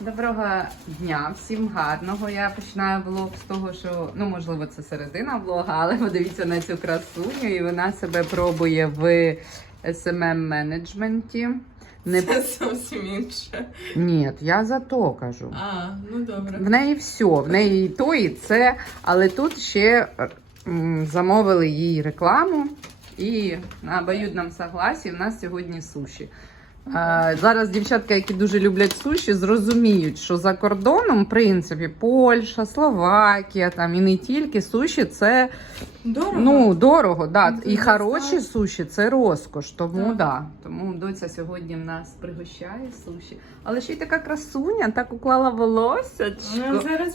Доброго дня, всім гарного. Я починаю влог з того, що ну можливо це середина влога, але подивіться на цю красуню, і вона себе пробує в smm менеджменті. Не Це зовсім інше. ні, я за то кажу. А, ну добре. В неї все, в неї і то, і це, але тут ще е, м, замовили їй рекламу, і на обоюдному согласі в нас сьогодні суші. Зараз дівчатка, які дуже люблять суші, зрозуміють, що за кордоном, в принципі, Польща, Словакія там і не тільки суші це Дорого. ну дорого, да. Ну, і хороші суші це розкош. Тому Так. да. Тому доця сьогодні в нас пригощає суші. Але ще й така красуня, так уклала волосся.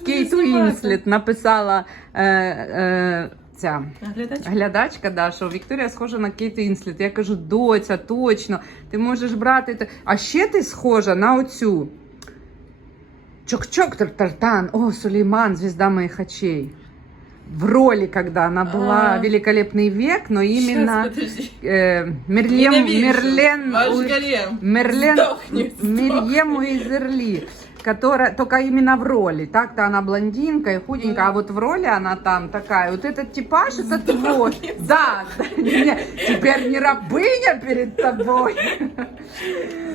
Кейт. Уінслет написала е, е, ця Глядач. глядачка, да, що Вікторія схожа на Кейт Уінслет. Я кажу, доця, точно, ти можеш брати. те- А ще ти схожа на оцю. Чок-чок тартан. О, Сулейман, звезда моих очей. В роли, когда она была А. великолепный век, но именно Щас, подожди. э, Мерлен, Ненавижу. Мерлен, Ваш Уи- гарем. Мерлен, Сдохни, сдохни. Мирьем Уизерли, которая только именно в роли. Так-то она блондинка и худенькая, а вот в роли она там такая. Вот этот типаж, это твой. Да, да, не, теперь не рабыня перед тобой.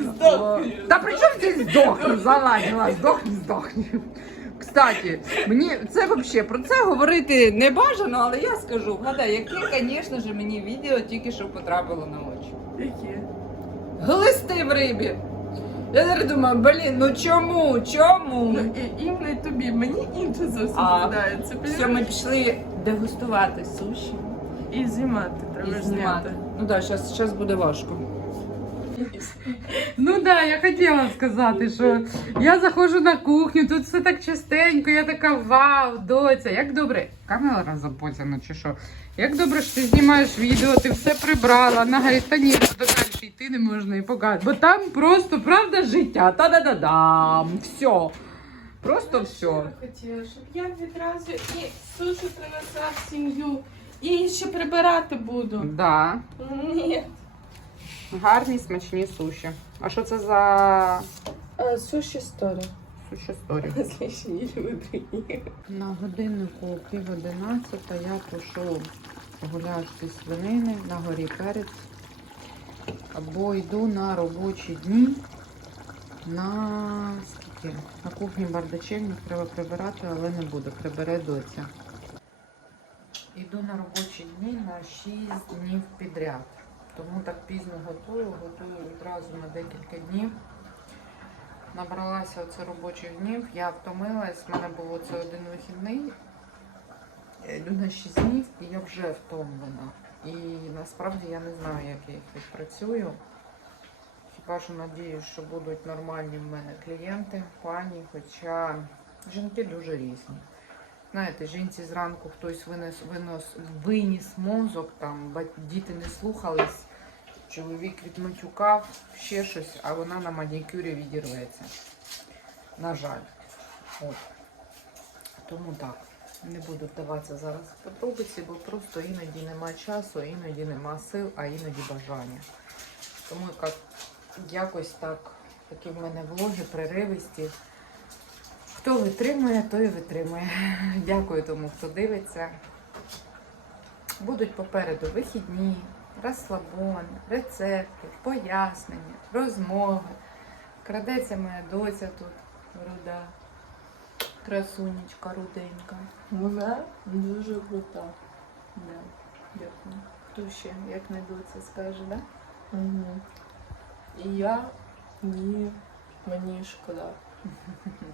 Сдохни. Да при чому здесь сдохни? Заладила, сдохни, сдохни. Кстати, мені це взагалі про це говорити не бажано, але я скажу. Гадай, яке, звісно ж, мені відео тільки що потрапило на очі. Які? Глисти в рибі. Я зараз думаю, блін, ну чому? Чому? Ну, і, їм не тобі, мені інше зовсім А. Все, ми пішли дегустувати суші І знімати, треба і знімати. зняти. Ну так, зараз буде важко. Ну да, я хотіла сказати, що я заходжу на кухню, тут все так частенько, я така вау, доця, як добре. Камера запотяна чи що? Як добре, що ти знімаєш відео, ти все прибрала. Вона та ні, туди далі йти не можна і показати. Бо там просто правда життя. Та-да-да-дам. Все. Просто все. Я хотіла, щоб я відразу і сушу принесла в сім'ю. І ще прибирати буду. Да. Ні. Гарні смачні суші. А що це за А, суші сторі. суші сторі? На годиннику пів одинадцята я пишу гуляти свинини на горі перець. Або йду на робочі дні. На скільки? На кухні бардачельник треба прибирати, але не буду. Прибере доця. Йду на робочі дні на 6 днів підряд. Тому так пізно готую, готую відразу на декілька днів. Набралася оце робочих днів, я втомилась, в мене було це один вихідний. Я йду на 6 днів і я вже втомлена. І насправді я не знаю, як я їх відпрацюю. Хіба що надіюсь, що будуть нормальні в мене клієнти, пані, хоча жінки дуже різні. Знаєте, жінці зранку хтось винес, винос, виніс мозок, там, діти не слухались, чоловік відматюкав, ще щось, а вона на манікюрі відірветься. На жаль. От. Тому так. Не буду вдаватися зараз в подробиці, бо просто іноді нема часу, іноді нема сил, а іноді бажання. Тому як, якось так, такі в мене влоги преривисті. Хто витримує, той витримує. Дякую тому, хто дивиться. Будуть попереду вихідні, розслабон, рецепти, пояснення, розмови. Крадеться моя доця тут, руда. Красунечка руденька. Вона дуже крута. Да, дякую. Хто ще, як не доця, скаже, да? Угу. І я ні, мені шкода.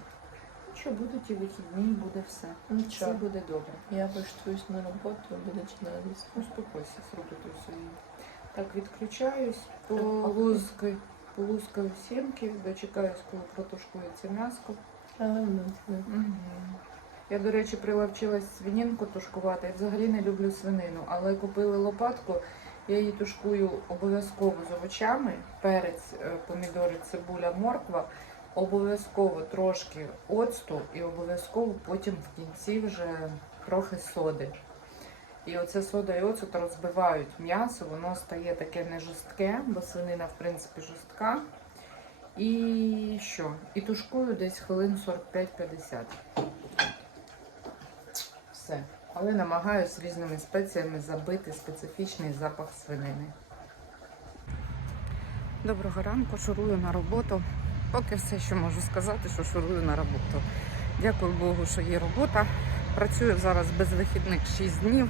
Що будуть і вихідні, буде все. Все Нічого. буде добре. Я влаштуюсь на роботу і буду чинатися. Успокойся, зробити свої. Так, відключаюсь, полузкаю, полузкаю сімки, дочекаюсь, коли протушкується м'яско. Але. Мгм. Я, до речі, прилавчилась свининку тушкувати. Я взагалі не люблю свинину, але купили лопатку. Я її тушкую обов'язково з овочами, перець, е, помідори, цибуля, морква. Обов'язково трошки оцту і обов'язково потім в кінці вже трохи соди. І оце сода і оцет розбивають м'ясо, воно стає таке не жорстке, бо свинина, в принципі, жорстка. І що? І тушкую десь хвилин 45-50. Все. Але намагаюсь різними спеціями забити специфічний запах свинини. Доброго ранку, шурую на роботу. Поки все, що можу сказати, що шурую на роботу. Дякую Богу, що є робота. Працюю зараз без вихідних 6 днів.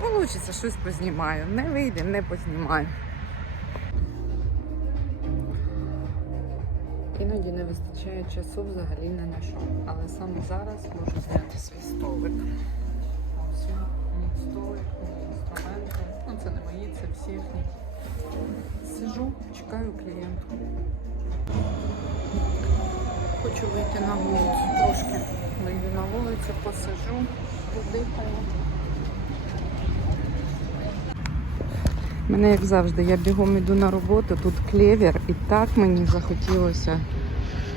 Получиться, щось познімаю. Не вийде, не познімаю. Іноді не вистачає часу взагалі не на що. Але саме зараз можу зняти свій столик. Ось мій столик, мої інструменти. Ну це не мої, це всі їхні. Сижу, чекаю клієнтку. Хочу вийти на вулицю трошки. Вийду на вулицю, посижу, подихаю. Мене як завжди, я бігом іду на роботу, тут клевер, і так мені захотілося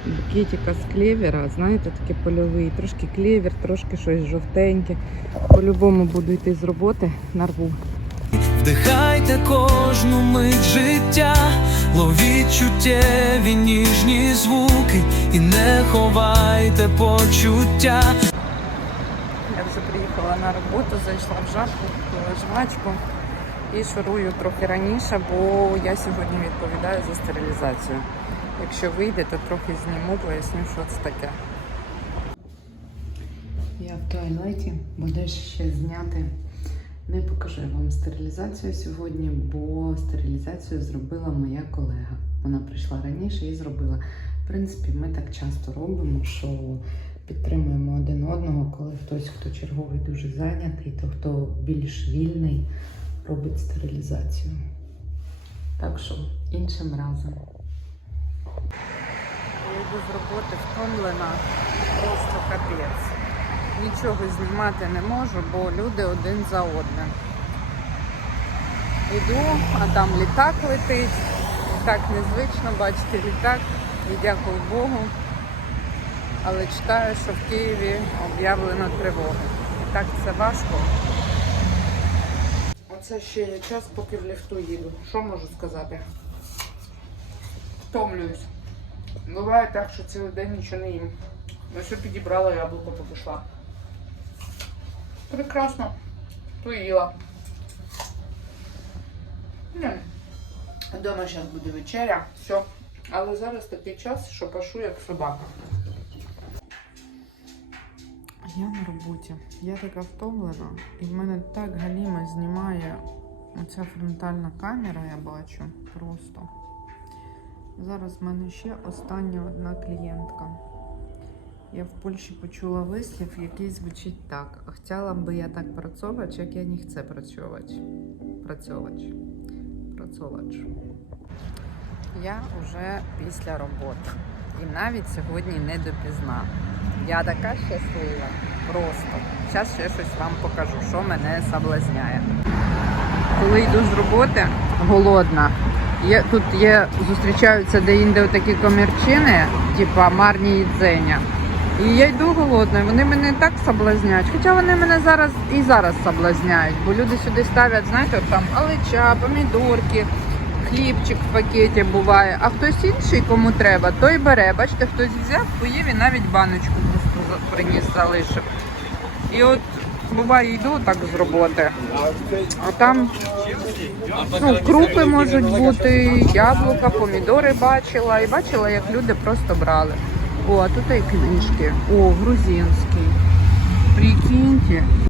букетика з клевера, знаєте, таке польовий, трошки клевер, трошки щось жовтеньке. По-любому буду йти з роботи, нарву. Вдихайте кожну мить життя, ловіть чуттєві ніжні звуки і не ховайте почуття. Я вже приїхала на роботу, зайшла в жабку, купила жвачку і шурую трохи раніше, бо я сьогодні відповідаю за стерилізацію. Якщо вийде, то трохи зніму, поясню, що це таке. Я в туалеті, буде ще зняти. Не покажу я вам стерилізацію сьогодні, бо стерилізацію зробила моя колега. Вона прийшла раніше і зробила. В принципі, ми так часто робимо, що підтримуємо один одного, коли хтось, хто черговий дуже зайнятий, то хто більш вільний, робить стерилізацію. Так що іншим разом. Я йду з роботи втомлена, просто капець. Нічого знімати не можу, бо люди один за одним. Іду, а там літак летить. Так незвично бачити літак. І дякую Богу. Але читаю, що в Києві об'явлено тривогу. І так це важко. Оце ще є час, поки в ліфту їду. Що можу сказати? Втомлююсь. Буває так, що цілий день нічого не їм. Що підібрала яблуко, поки йшла. Прекрасно. Поїла. Ну, Дома зараз буде вечеря. Все. Але зараз такий час, що пашу як собака. Я на роботі. Я така втомлена, і в мене так галіма знімає оця фронтальна камера, я бачу. Просто. Зараз в мене ще остання одна клієнтка. Я в Польщі почула вислів, який звучить так. Хотіла би я так працювати, як я не chcę працювати. Працювати. Працювати. Я вже після роботи. І навіть сьогодні не допізна. Я така щаслива. Просто. Зараз ще щось вам покажу, що мене соблазняє. Коли йду з роботи, голодна. Є, тут є, зустрічаються де-інде такі комірчини, типа марні їдзення. І я йду голодною, вони мене так соблазняють. Хоча вони мене зараз і зараз соблазняють, бо люди сюди ставлять, знаєте, там алича, помідорки, хлібчик в пакеті буває. А хтось інший, кому треба, той бере. Бачите, хтось взяв, поїв і навіть баночку просто приніс, залишив. І от буває, йду так з роботи, а там ну, крупи можуть бути, яблука, помідори бачила. І бачила, як люди просто брали. О, а тут і книжки. О, грузинський. Прикиньте.